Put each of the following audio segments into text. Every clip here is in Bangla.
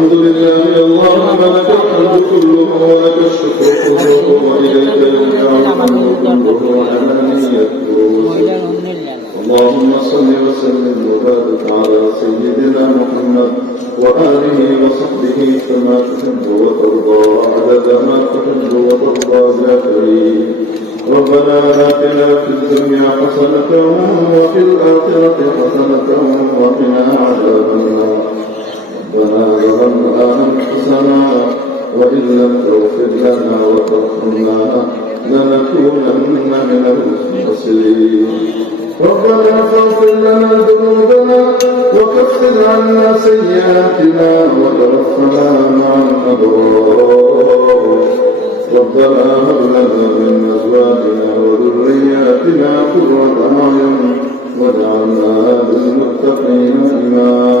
الحمد لله اللهم لك الحمد كله ولك الشكر كله وإليك اللهم صل وسلم وبارك على سيدنا محمد وآله وصحبه كما تحب وترضى عدد ما تحب وترضى يا كريم. ربنا آتنا في الدنيا حسنة وفي الآخرة حسنة وقنا عذاب النار. ربنا ظلمنا أنفسنا وإن لم تغفر لنا وترحمنا لنكونن من الخاسرين ربنا فاغفر لنا ذنوبنا وكفر عنا سيئاتنا وتوفنا مع الأبرار. ربنا هب لنا من أزواجنا وذرياتنا قرة أعين واجعلنا للمتقين إماما.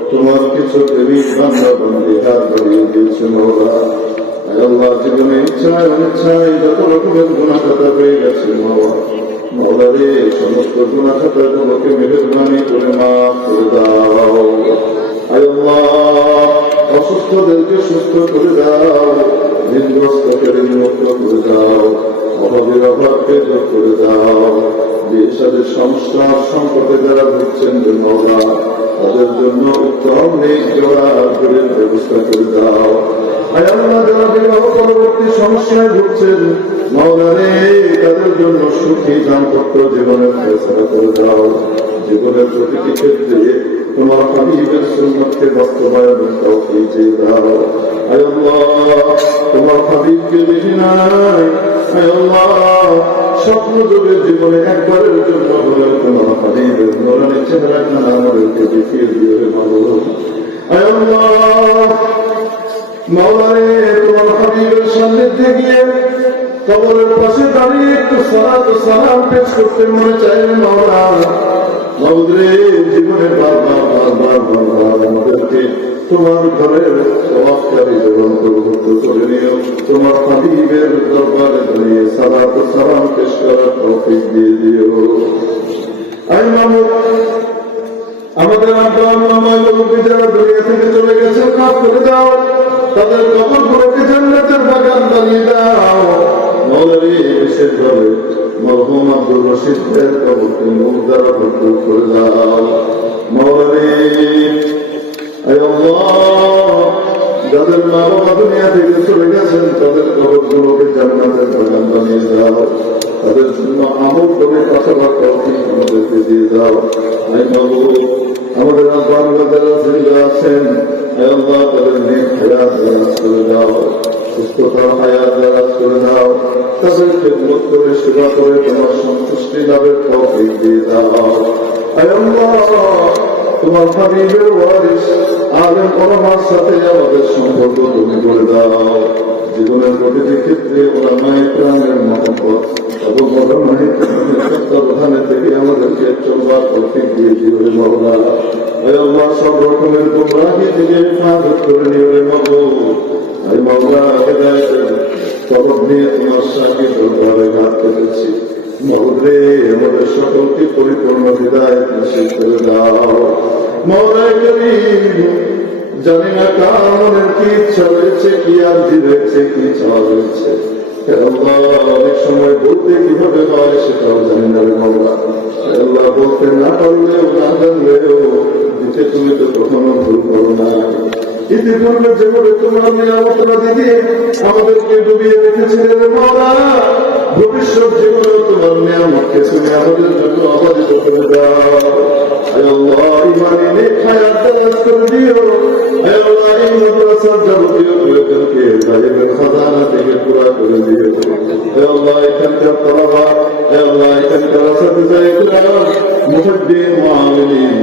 তোমার কিছু প্রেমিক বান্ধব বন্ধি হাত বাড়িয়ে দিয়েছে আই আল্লাহ জীবনে ইচ্ছায় অনিচ্ছায় যত রকমের গুণা খাতা পেয়ে গেছে মাওলা মাওলা রে সমস্ত গুণা খাতা গুলোকে মেহরবানি করে মাফ করে দাও আল্লাহ অসুস্থদেরকে সুস্থ করে দাও ঋণগ্রস্তকে ঋণমুক্ত করে দাও, অভাবের অভাবকে যোগ করে দাও। বিয়েসাদের সংস্কার সংকটে যারা ভুগছেন মৌলা, তাদের জন্য উত্তম নেই ব্যবস্থা করে দাও। পরবর্তী সমস্যায় ভুগছেন মৌলারে তাদের জন্য সুখী দাম্পত্য জীবনের ফেসলা করে দাও। জীবনের প্রতিটি ক্ষেত্রে তোমার তোমার হাবিবকে দেখি তোমার হাবিবের নোরানি চেহারাখানা আমাদেরকে দেখিয়ে দিও রে আয় আল্লাহ, মাওলারে, তোমার হাবিবের সান্নিধ্যে গিয়ে কবরের পাশে দাঁড়িয়ে একটু সালাত সালাম পেশ করতে মনে চাই মাওলা। মাউদ্রে জীবনে বারবার বারবার বারবার আমাদেরকে তোমার ঘরের সমাজকারী করে নিও। তোমার হাবিবের দরবারে দাঁড়িয়ে সালাত সালাম পেশ করার তৌফিক দিয়ে দিও। মামুদ আমাদের আব্বা, আম্মা দুনিয়া থেকে চলে গেছে, মাফ করে দাও। তাদের কবর গুলোকে জান্নাতের বাগান বানিয়ে দাও। মৌলারি বিশেষ ভাবে মরহুম আব্দুল রশিদের কবরকে মুখ দ্বারা করে দাও। যাদের মা বাবা দুনিয়া থেকে চলে গেছেন, তাদের কবর গুলোকে জান্নাতের বাগান বানিয়ে দাও। তাদের জন্য আমল করে পাশাপাশি তৌফিক আমাদেরকে দিয়ে দাও। আই বাবু, আমাদের আব্বান যারা জিন্দা আছেন আল্লাহ, তাদের নেক হায়াত সেবা করে তোমার সন্তুষ্টি লাভের তৌফিক দিয়ে দাও। তোমার হাবিবের ওয়ারিস আলেম ওলামার সাথে আমাদের সম্পর্ক তুমি করে দাও। জীবনের প্রতিটি ক্ষেত্রে ওলামায় প্রাণের মহব্বত এবং ওলামায় তত্ত্বাবধানে থেকে আমাদেরকে চলবার তৌফিক দিয়ে দিও রে সব রকমের গোমরাহি থেকে হেফাজত করে নিয়ে তোমার মৌরে আমাদের সকলকে পরিপূর্ণ হৃদায়ত নসিব করে দাও। মৌলাই করিম জানি না কার কি ইচ্ছা কি আর্জি রয়েছে, কি চাওয়া অনেক সময় বলতে কীভাবে হয় সেটাও জানি না মৌলা আল্লাহ, বলতে না পারলেও, না জানলেও, দিতে তুমি তো কখনো ভুল করো না। ইতিপূর্বে যেভাবে তোমার নিয়ামতরা দিয়ে আমাদেরকে ডুবিয়ে রেখেছিলেন মাওলা ভবিষ্যৎ জীবনেও তোমার নিয়ামতকে তুমি আমাদের জন্য অবাধিত করে দাও আল্লাহ, ইমানি নেক হায়াত দারাজ করে দিও। আল্লাহ, এই মাদ্রাসার যাবতীয় প্রয়োজনকে জালিমের খাজানা থেকে পুরা করে দিও। আল্লাহ, এখানকার তলাবা আল্লাহ, এখানকার আসাদিজাইকুরা মুহাদ্দিন মুআমিনিন।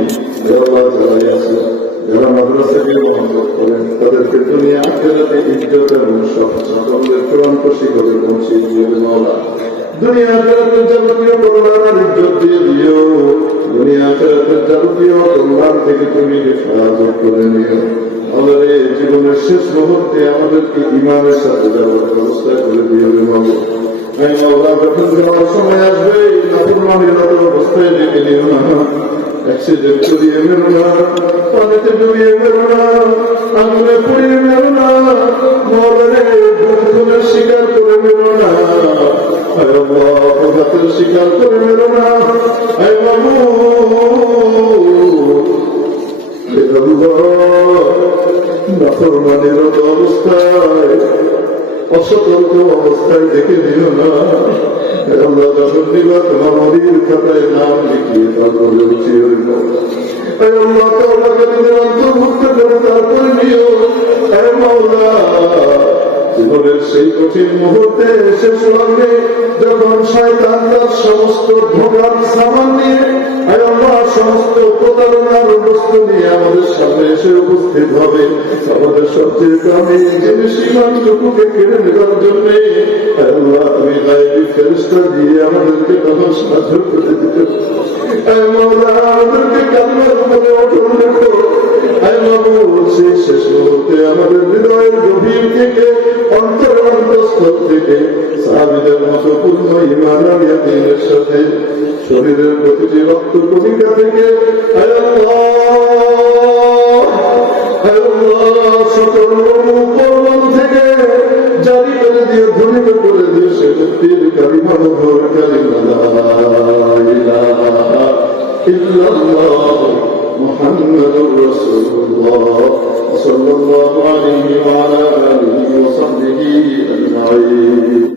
আল্লাহ, যারা আছে যারা মাদ্রাসাকে মহব্বত করেন তাদের দুনিয়া আখেরাতে ইজ্জত এবং সাফল্যের চূড়ান্ত শিখরে মাওলা। দুনিয়া যাবতীয় ইজ্জত দিয়ে দিও। দুনিয়া যাবতীয় কল্যাণ থেকে তুমি হেফাজত করে নিও। আমাদের জীবনের শেষ মুহূর্তে আমাদেরকে ইমানের সাথে ব্যবস্থা করে দিও মাওলা। সময় আসবে অবস্থায় ডেকে নিও না অ্যাক্সিডেন্ট করিয়ে মেরো না পানিতে ডুবিয়ে মেরো না আঙুলে পড়িয়ে মেরো না মরে বন্ধুদের শিকার করে মেরো না আয় শিকার করে মেরো না আয় বাবু নাফরমানিরত অবস্থায় অসতর্ক অবস্থায় দেখে দিল না আল্লাহ যখন দিবা তোমার নদীর খাতায় নাম লিখিয়ে তারপরে সেই কঠিন মুহূর্তে শেষ লগ্নে যখন সমস্ত সামান নিয়ে সমস্ত প্রতারণার এসে উপস্থিত হবে। আমাদের সবচেয়ে দামি কেড়ে নেবার জন্যে ফেরেস্তা দিয়ে আমাদেরকে সাহায্য করে দিতে আমাদেরকে শরীরের প্রতিটি রক্ত কণিকা থেকে আল্লাহ, আল্লাহ সকল উপকরণ থেকে জারি করে দিয়ে ধরিত করে দিয়ে সে তিন কালিমা ভোর কালিমা محمد رسول الله صلى الله عليه وعلى آله وصحبه أجمعين